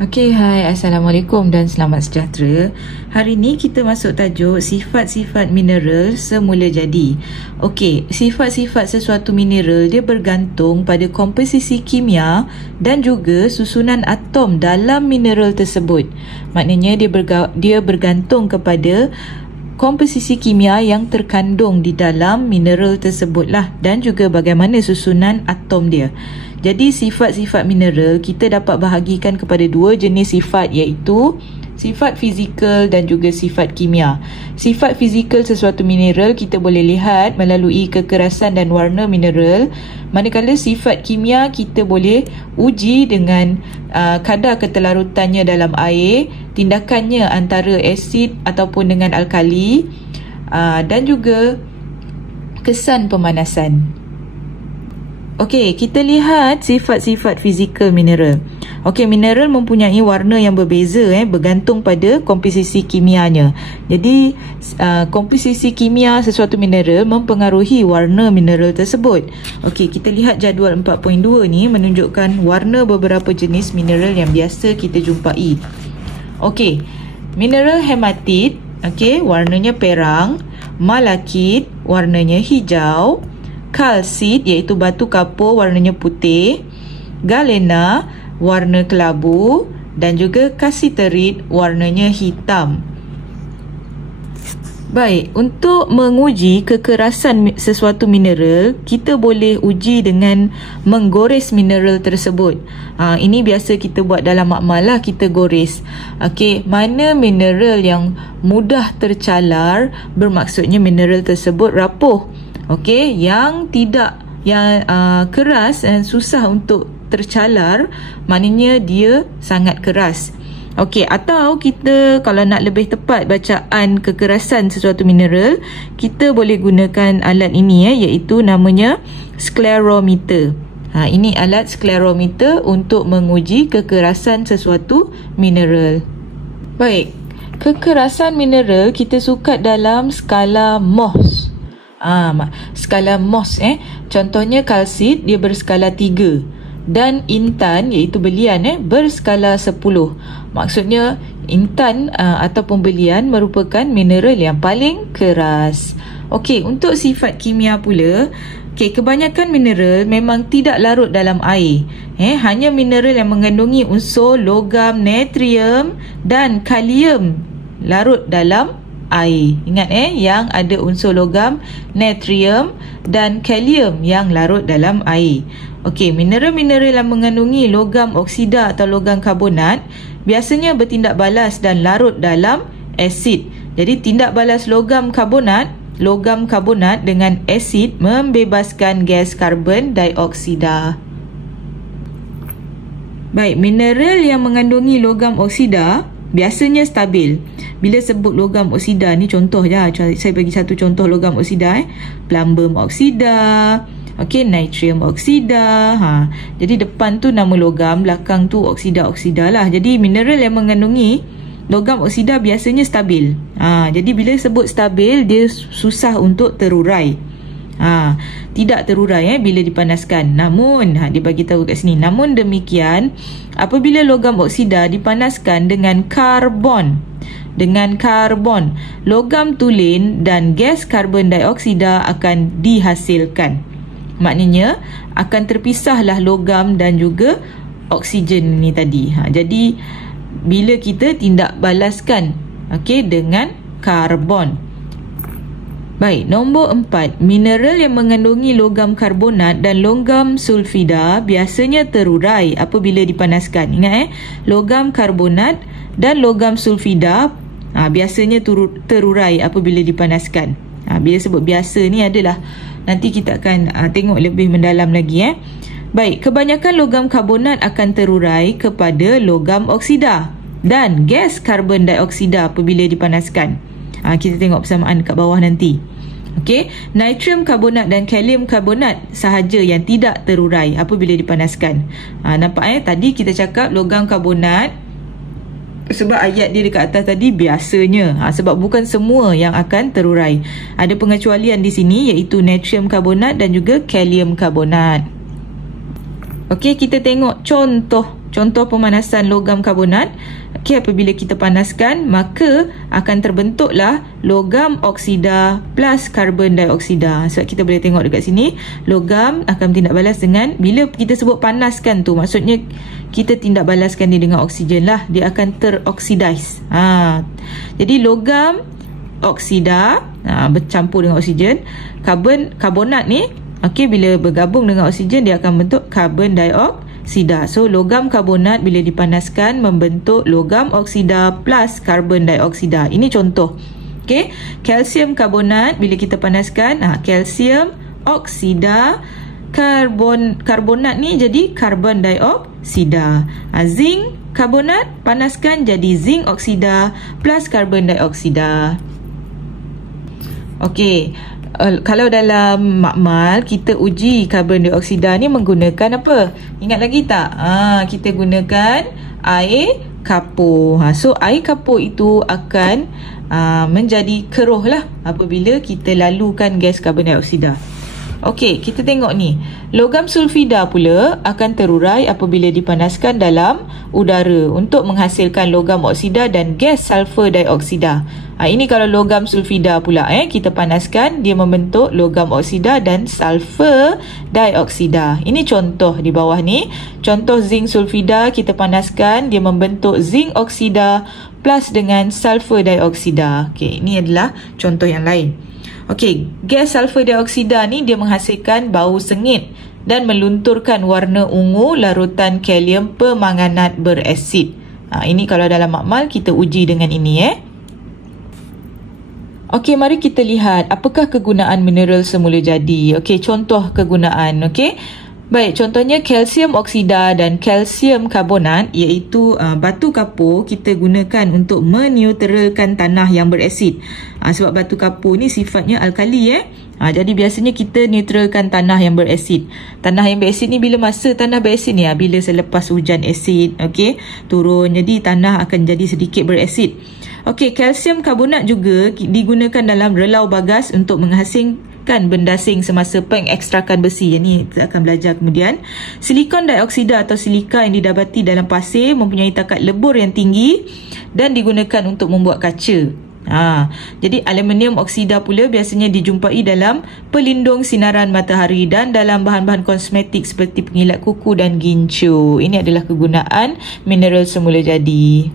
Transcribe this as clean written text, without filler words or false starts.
Okey, hai, Assalamualaikum dan selamat sejahtera. Hari ni kita masuk tajuk sifat-sifat mineral semula jadi. Okey, sifat-sifat sesuatu mineral dia bergantung pada komposisi kimia dan juga susunan atom dalam mineral tersebut. Maknanya dia bergantung kepada komposisi kimia yang terkandung di dalam mineral tersebutlah dan juga bagaimana susunan atom dia. Jadi sifat-sifat mineral kita dapat bahagikan kepada dua jenis sifat, iaitu sifat fizikal dan juga sifat kimia. Sifat fizikal sesuatu mineral kita boleh lihat melalui kekerasan dan warna mineral, manakala sifat kimia kita boleh uji dengan kadar ketelarutannya dalam air, tindakannya antara asid ataupun dengan alkali, dan juga kesan pemanasan. Okey, kita lihat sifat-sifat fizikal mineral. Okey, mineral mempunyai warna yang berbeza bergantung pada komposisi kimianya. Jadi, komposisi kimia sesuatu mineral mempengaruhi warna mineral tersebut. Okey, kita lihat jadual 4.2 ni menunjukkan warna beberapa jenis mineral yang biasa kita jumpai. Okey, mineral hematit, okey, warnanya perang. Malakit, warnanya hijau. Kalsit, iaitu batu kapur, warnanya putih. Galena, warna kelabu. Dan juga kasiterit, warnanya hitam. Baik, untuk menguji kekerasan sesuatu mineral, kita boleh uji dengan menggores mineral tersebut. Ini biasa kita buat dalam makmal lah, kita gores. Okey, mana mineral yang mudah tercalar, bermaksudnya mineral tersebut rapuh. Okey, yang keras dan susah untuk tercalar, maknanya dia sangat keras. Okey, atau kita kalau nak lebih tepat bacaan kekerasan sesuatu mineral, kita boleh gunakan alat ini iaitu namanya sklerometer. Ini alat sklerometer untuk menguji kekerasan sesuatu mineral. Baik, kekerasan mineral kita sukat dalam skala Mohs. Skala Mohs contohnya kalsit dia berskala 3 dan intan iaitu belian berskala 10. Maksudnya intan ataupun belian merupakan mineral yang paling keras. Okey, untuk sifat kimia pula, kebanyakan mineral memang tidak larut dalam air. Hanya mineral yang mengandungi unsur logam, natrium dan kalium larut dalam air. Ingat yang ada unsur logam, natrium dan kalium yang larut dalam air. Okey, mineral-mineral yang mengandungi logam oksida atau logam karbonat biasanya bertindak balas dan larut dalam asid. Jadi tindak balas logam karbonat dengan asid membebaskan gas karbon dioksida. Baik, mineral yang mengandungi logam oksida biasanya stabil. Bila sebut logam oksida ni contoh je, saya bagi satu contoh logam oksida plumbum oksida, okey, natrium oksida. Jadi depan tu nama logam, belakang tu oksida-oksida lah. Jadi mineral yang mengandungi logam oksida biasanya stabil. Jadi bila sebut stabil, dia susah untuk terurai. Tidak terurai bila dipanaskan. Namun dia bagi tahu kat sini, namun demikian apabila logam oksida dipanaskan dengan karbon, logam tulen dan gas karbon dioksida akan dihasilkan. Maknanya akan terpisahlah logam dan juga oksigen ni tadi. Jadi bila kita tindak balaskan dengan karbon. Baik, nombor 4. Mineral yang mengandungi logam karbonat dan logam sulfida biasanya terurai apabila dipanaskan. Ingat logam karbonat dan logam sulfida biasanya terurai apabila dipanaskan. Bila sebut biasa ni adalah nanti kita akan tengok lebih mendalam lagi. Baik, kebanyakan logam karbonat akan terurai kepada logam oksida dan gas karbon dioksida apabila dipanaskan. Kita tengok persamaan kat bawah nanti. Okey, natrium karbonat dan kalium karbonat sahaja yang tidak terurai apabila dipanaskan. Nampak tadi kita cakap logam karbonat sebab ayat dia dekat atas tadi biasanya. Sebab bukan semua yang akan terurai. Ada pengecualian di sini iaitu natrium karbonat dan juga kalium karbonat. Okey, kita tengok contoh pemanasan logam karbonat. Okey, apabila kita panaskan, maka akan terbentuklah logam oksida plus karbon dioksida. Sebab kita boleh tengok dekat sini, logam akan tindak balas dengan, bila kita sebut panaskan tu, maksudnya kita tindak balaskan dia dengan oksigen lah. Dia akan teroksidize. Jadi logam oksida bercampur dengan oksigen. Karbonat ni, okey, bila bergabung dengan oksigen, dia akan bentuk karbon dioksida. So logam karbonat bila dipanaskan membentuk logam oksida plus karbon dioksida. Ini contoh. Okey, kalsium karbonat bila kita panaskan, kalsium oksida, karbonat ni jadi karbon dioksida. Zinc karbonat panaskan jadi zinc oksida plus karbon dioksida. Okey, kalau dalam makmal kita uji karbon dioksida ni menggunakan apa? Ingat lagi tak? Kita gunakan air kapur. So air kapur itu akan menjadi keruh lah apabila kita lalukan gas karbon dioksida. Okey, kita tengok ni. Logam sulfida pula akan terurai apabila dipanaskan dalam udara untuk menghasilkan logam oksida dan gas sulfur dioksida. Ini kalau logam sulfida pula, kita panaskan, dia membentuk logam oksida dan sulfur dioksida. Ini contoh di bawah ni. Contoh zinc sulfida, kita panaskan, dia membentuk zinc oksida plus dengan sulfur dioksida. Okey, ini adalah contoh yang lain. Okey, gas sulfur dioksida ni dia menghasilkan bau sengit dan melunturkan warna ungu larutan kalium permanganat berasid. Ini kalau dalam makmal kita uji dengan ini. Okey, mari kita lihat apakah kegunaan mineral semula jadi. Okey, contoh kegunaan. Okey, baik, contohnya kalsium oksida dan kalsium karbonat, iaitu batu kapur kita gunakan untuk meneutralkan tanah yang berasid. Sebab batu kapur ni sifatnya alkali. Jadi biasanya kita neutralkan tanah yang berasid. Tanah yang berasid ni bila masa tanah berasid ni, bila selepas hujan asid turun, jadi tanah akan jadi sedikit berasid. Okey, kalsium karbonat juga digunakan dalam relau bagas untuk menghasilkan bendasing semasa pengekstrakan besi. Yang ni kita akan belajar kemudian. Silikon dioksida atau silika yang didapati dalam pasir mempunyai takat lebur yang tinggi dan digunakan untuk membuat kaca. Jadi aluminium oksida pula biasanya dijumpai dalam pelindung sinaran matahari dan dalam bahan-bahan kosmetik seperti pengilat kuku dan gincu. Ini adalah kegunaan mineral semula jadi.